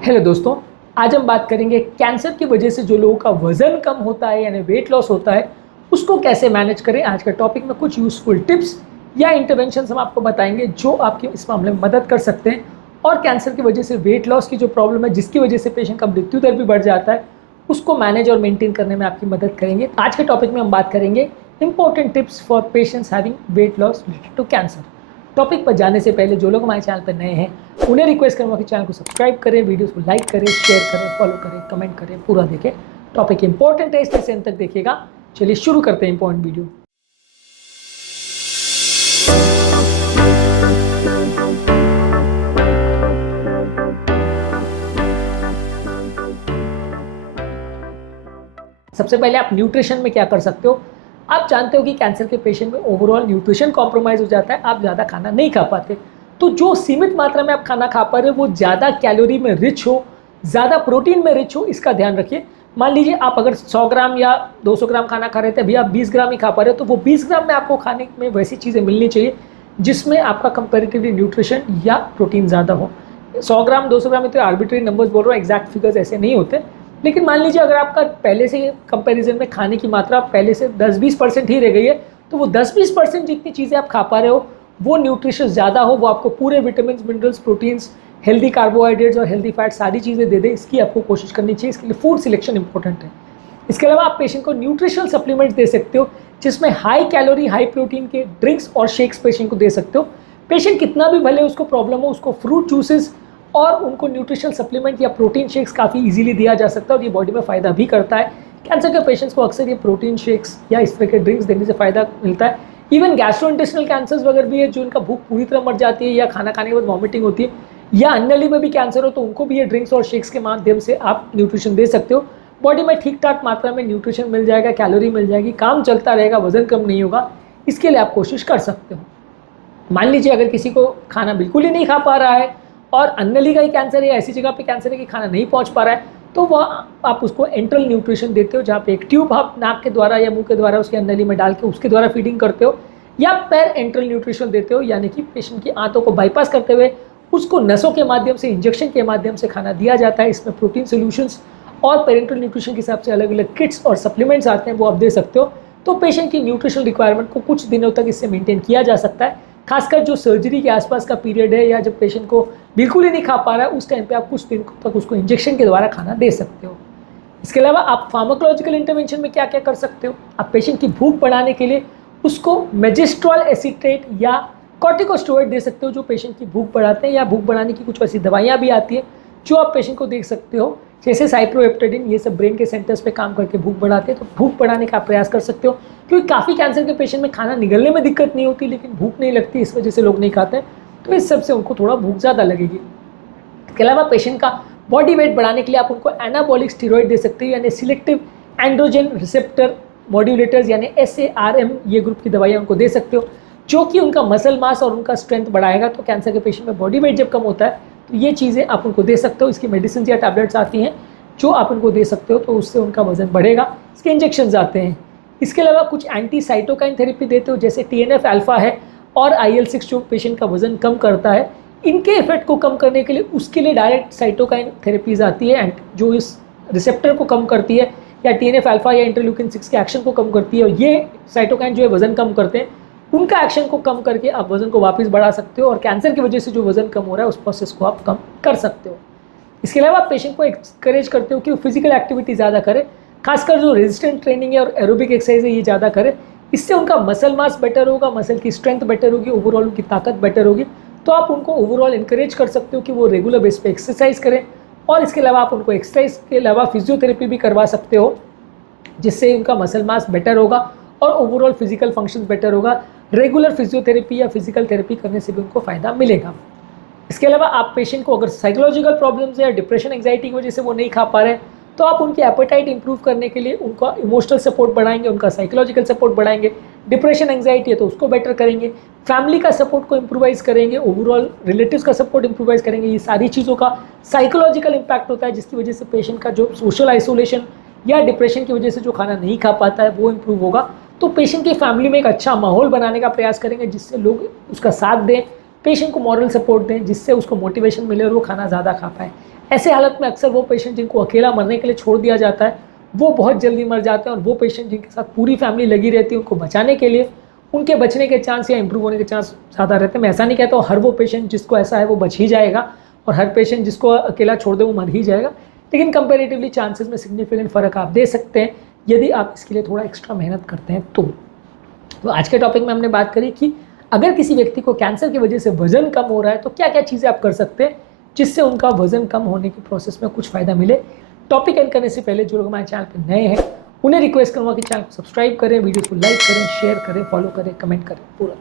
Hello दोस्तों, आज हम बात करेंगे कैंसर की वजह से जो लोगों का वज़न कम होता है यानी वेट लॉस होता है, उसको कैसे मैनेज करें। आज के टॉपिक में कुछ यूज़फुल टिप्स या इंटरवेंशंस हम आपको बताएंगे जो आपकी इस मामले में मदद कर सकते हैं। और कैंसर की वजह से वेट लॉस की जो प्रॉब्लम है, जिसकी वजह से पेशेंट का मृत्यु दर भी बढ़ जाता है, उसको मैनेज और मेंटेन करने में आपकी मदद करेंगे। आज के टॉपिक में हम बात करेंगे important tips for patients having weight loss related to cancer. Topic पर जाने से पहले जो लोग हमारे चैनल पर नए हैं, उन्हें रिक्वेस्ट करूँगा कि चैनल को सब्सक्राइब करें, वीडियोस को लाइक करें, शेयर करें, फॉलो करें, कमेंट करें, पूरा देखें। टॉपिक इंपॉर्टेंट है, इसलिए अंत तक देखिएगा। चलिए शुरू करते हैं इंपॉर्टेंट वीडियो। सबसे पहले आप न्यूट्रिशन में क्या कर सकते हो। आप जानते हो कि कैंसर के पेशेंट में ओवरऑल न्यूट्रिशन कॉम्प्रोमाइज़ हो जाता है, आप ज़्यादा खाना नहीं खा पाते। तो जो सीमित मात्रा में आप खाना खा पा रहे हो वो ज़्यादा कैलोरी में रिच हो, ज़्यादा प्रोटीन में रिच हो, इसका ध्यान रखिए। मान लीजिए आप अगर 100 ग्राम या 200 ग्राम खाना खा रहे थे, अभी आप 20 ग्राम ही खा पा रहे हो, तो वो 20 ग्राम में आपको खाने में वैसी चीज़ें मिलनी चाहिए जिसमें आपका कंपेरेटिवली न्यूट्रिशन या प्रोटीन ज़्यादा हो। 100 ग्राम 200 ग्राम में तो आर्बिट्री नंबर्स बोल रहा हूँ, एग्जैक्ट फिगर्स ऐसे नहीं होते। लेकिन मान लीजिए अगर आपका पहले से कंपैरिजन में खाने की मात्रा पहले से 10-20% ही रह गई है, तो वो 10-20% जितनी चीज़ें आप खा पा रहे हो वो न्यूट्रिशियस ज़्यादा हो, वो आपको पूरे vitamin, minerals, proteins, healthy carbohydrates और हेल्दी फैट सारी चीज़ें दे दे, इसकी आपको कोशिश करनी चाहिए। इसके लिए फूड सिलेक्शन इंपॉर्टेंट है। इसके अलावा आप पेशेंट को न्यूट्रिशनल सप्लीमेंट्स दे सकते हो, जिसमें हाई कैलोरी हाई प्रोटीन के ड्रिंक्स और शेक्स पेशेंट को दे सकते हो। पेशेंट कितना भी भले उसको प्रॉब्लम हो, उसको फ्रूट जूसेस और उनको न्यूट्रिशनल सप्लीमेंट या प्रोटीन शेक्स काफ़ी इजीली दिया जा सकता है और ये बॉडी में फ़ायदा भी करता है। कैंसर के पेशेंट्स को अक्सर ये प्रोटीन शेक्स या इस तरह के ड्रिंक्स देने से फ़ायदा मिलता है। इवन गैस्ट्रोइंटेस्टिनल कैंसर्स वगैरह भी है, जो उनका भूख पूरी तरह मर जाती है या खाना खाने के बाद वॉमिटिंग होती है, या अन्नली में भी कैंसर हो, तो उनको भी ये ड्रिंक्स और शेक्स के माध्यम से आप न्यूट्रिशन दे सकते हो। बॉडी में ठीक ठाक मात्रा में न्यूट्रिशन मिल जाएगा, कैलोरी मिल जाएगी, काम चलता रहेगा, वजन कम नहीं होगा। इसके लिए आप कोशिश कर सकते हो। मान लीजिए अगर किसी को खाना बिल्कुल ही नहीं खा पा रहा है और अन्नली का ही कैंसर है, ऐसी जगह पे कैंसर है कि खाना नहीं पहुंच पा रहा है, तो वह आप उसको एंट्रल न्यूट्रिशन देते हो, जहाँ पे एक ट्यूब आप नाक के द्वारा या मुंह के द्वारा उसके अन्नली में डाल के उसके द्वारा फीडिंग करते हो, या पैर एंट्रल न्यूट्रिशन देते हो, यानी कि पेशेंट की आंतों को बाईपास करते हुए उसको नसों के माध्यम से, इंजेक्शन के माध्यम से खाना दिया जाता है। इसमें प्रोटीन सोल्यूशंस और पेरेंटल न्यूट्रिशन के हिसाब से अलग अलग किट्स और सप्लीमेंट्स आते हैं, वो आप दे सकते हो। तो पेशेंट की न्यूट्रिशन रिक्वायरमेंट को कुछ दिनों तक इससे मेंटेन किया जा सकता है। खासकर जो सर्जरी के आसपास का पीरियड है या जब पेशेंट को बिल्कुल ही नहीं खा पा रहा है, उस टाइम पे आप कुछ दिन तक उसको इंजेक्शन के द्वारा खाना दे सकते हो। इसके अलावा आप फार्माकोलॉजिकल इंटरवेंशन में क्या क्या कर सकते हो। आप पेशेंट की भूख बढ़ाने के लिए उसको मेजिस्ट्रॉल एसीटेट या कॉर्टिकोस्टेरॉइड दे सकते हो, जो पेशेंट की भूख बढ़ाते हैं, या भूख बढ़ाने की कुछ ऐसी दवाइयाँ भी आती है जो आप पेशेंट को दे सकते हो, जैसे साइप्रोहेप्टेडिन। ये सब ब्रेन के सेंटर्स पे काम करके भूख बढ़ाते हैं, तो भूख बढ़ाने का आप प्रयास कर सकते हो। क्योंकि काफ़ी कैंसर के पेशेंट में खाना निगलने में दिक्कत नहीं होती, लेकिन भूख नहीं लगती, इस वजह से लोग नहीं खाते हैं, तो इस सब से उनको थोड़ा भूख ज़्यादा लगेगी। इसके अलावा पेशेंट का बॉडी वेट बढ़ाने के लिए आप उनको एनाबॉलिक स्टीरॉयड दे सकते हो, यानी सिलेक्टिव एंड्रोजन रिसेप्टर मॉड्यूलेटर्स यानी SARM, ये ग्रुप की दवाइयाँ उनको दे सकते हो, जो कि उनका मसल मास और उनका स्ट्रेंथ बढ़ाएगा। तो कैंसर के पेशेंट में बॉडी वेट जब कम होता है, तो ये चीज़ें आप उनको दे सकते हो। इसकी मेडिसिन या टैबलेट्स आती हैं जो आप उनको दे सकते हो, तो उससे उनका वजन बढ़ेगा। इसके इंजेक्शन आते हैं। इसके अलावा कुछ एंटी साइटोकाइन थेरेपी देते हो, जैसे TNF अल्फा है और IL-6, जो पेशेंट का वजन कम करता है। इनके इफेक्ट को कम करने के लिए उसके लिए डायरेक्ट साइटोकाइन थेरेपीज आती है, जो इस रिसेप्टर को कम करती है, या TNF अल्फा या इंटरल्यूकिन 6 के एक्शन को कम करती है। और ये साइटोकाइन जो है वजन कम करते हैं, उनका एक्शन को कम करके आप वजन को वापस बढ़ा सकते हो, और कैंसर की वजह से जो वजन कम हो रहा है उस प्रोसेस को आप कम कर सकते हो। इसके अलावा आप पेशेंट को एक्सकरेज करते हो कि वो फिजिकल एक्टिविटी ज़्यादा करे, खासकर जो रेजिस्टेंट ट्रेनिंग है और एरोबिक एक्सरसाइज है, ये ज़्यादा करे। इससे उनका मसल मास बेटर होगा, मसल की स्ट्रेंथ बेटर होगी, ओवरऑल उनकी ताकत बेटर होगी। तो आप उनको ओवरऑल इंकरेज कर सकते हो कि वो रेगुलर बेस पे एक्सरसाइज करें। और इसके अलावा आप उनको एक्सरसाइज के अलावा फिजियोथेरेपी भी करवा सकते हो, जिससे उनका मसल मास बेटर होगा और ओवरऑल फिजिकल फंक्शन बेटर होगा। रेगुलर फिजियोथेरेपी या फिजिकल थेरेपी करने से भी उनको फ़ायदा मिलेगा। इसके अलावा आप पेशेंट को अगर साइकोलॉजिकल प्रॉब्लम्स या डिप्रेशन, एंग्जाइटी की वजह से वो नहीं खा पा रहे, तो आप उनकी एपेटाइट इंप्रूव करने के लिए उनका इमोशनल सपोर्ट बढ़ाएंगे, उनका साइकोलॉजिकल सपोर्ट बढ़ाएंगे। डिप्रेशन, एंग्जाइटी है तो उसको बेटर करेंगे, फैमिली का सपोर्ट को इम्प्रूवाइज़ करेंगे, ओवरऑल रिलेटिव्स का सपोर्ट इम्प्रूवाइज़ करेंगे। ये सारी चीज़ों का साइकोलॉजिकल इम्पैक्ट होता है, जिसकी वजह से पेशेंट का जो सोशल आइसोलेशन या डिप्रेशन की वजह से जो खाना नहीं खा पाता है वो इम्प्रूव होगा। तो पेशेंट की फैमिली में एक अच्छा माहौल बनाने का प्रयास करेंगे, जिससे लोग उसका साथ दें, पेशेंट को मॉरल सपोर्ट दें, जिससे उसको मोटिवेशन मिले और वो खाना ज़्यादा खा पाए। ऐसे हालत में अक्सर वो पेशेंट जिनको अकेला मरने के लिए छोड़ दिया जाता है वो बहुत जल्दी मर जाते हैं, और वो पेशेंट जिनके साथ पूरी फैमिली लगी रहती है उनको बचाने के लिए उनके बचने के चांस या इंप्रूव होने के चांस ज़्यादा रहते हैं। मैं ऐसा नहीं कहता हूँ हर वो पेशेंट जिसको ऐसा है वो बच ही जाएगा और हर पेशेंट जिसको अकेला छोड़ दे वो मर ही जाएगा, लेकिन कंपेरेटिवली चांसेस में सिग्निफिकेंट फ़र्क आप दे सकते हैं यदि आप इसके लिए थोड़ा एक्स्ट्रा मेहनत करते हैं तो आज के टॉपिक में हमने बात करी कि अगर किसी व्यक्ति को कैंसर की वजह से वजन कम हो रहा है तो क्या क्या चीज़ें आप कर सकते हैं जिससे उनका वजन कम होने की प्रोसेस में कुछ फ़ायदा मिले। टॉपिक एंड करने से पहले जो लोग हमारे चैनल पर नए हैं उन्हें रिक्वेस्ट करूँगा कि चैनल को सब्सक्राइब करें, वीडियो को लाइक करें, शेयर करें, फॉलो करें, कमेंट करें पूरा।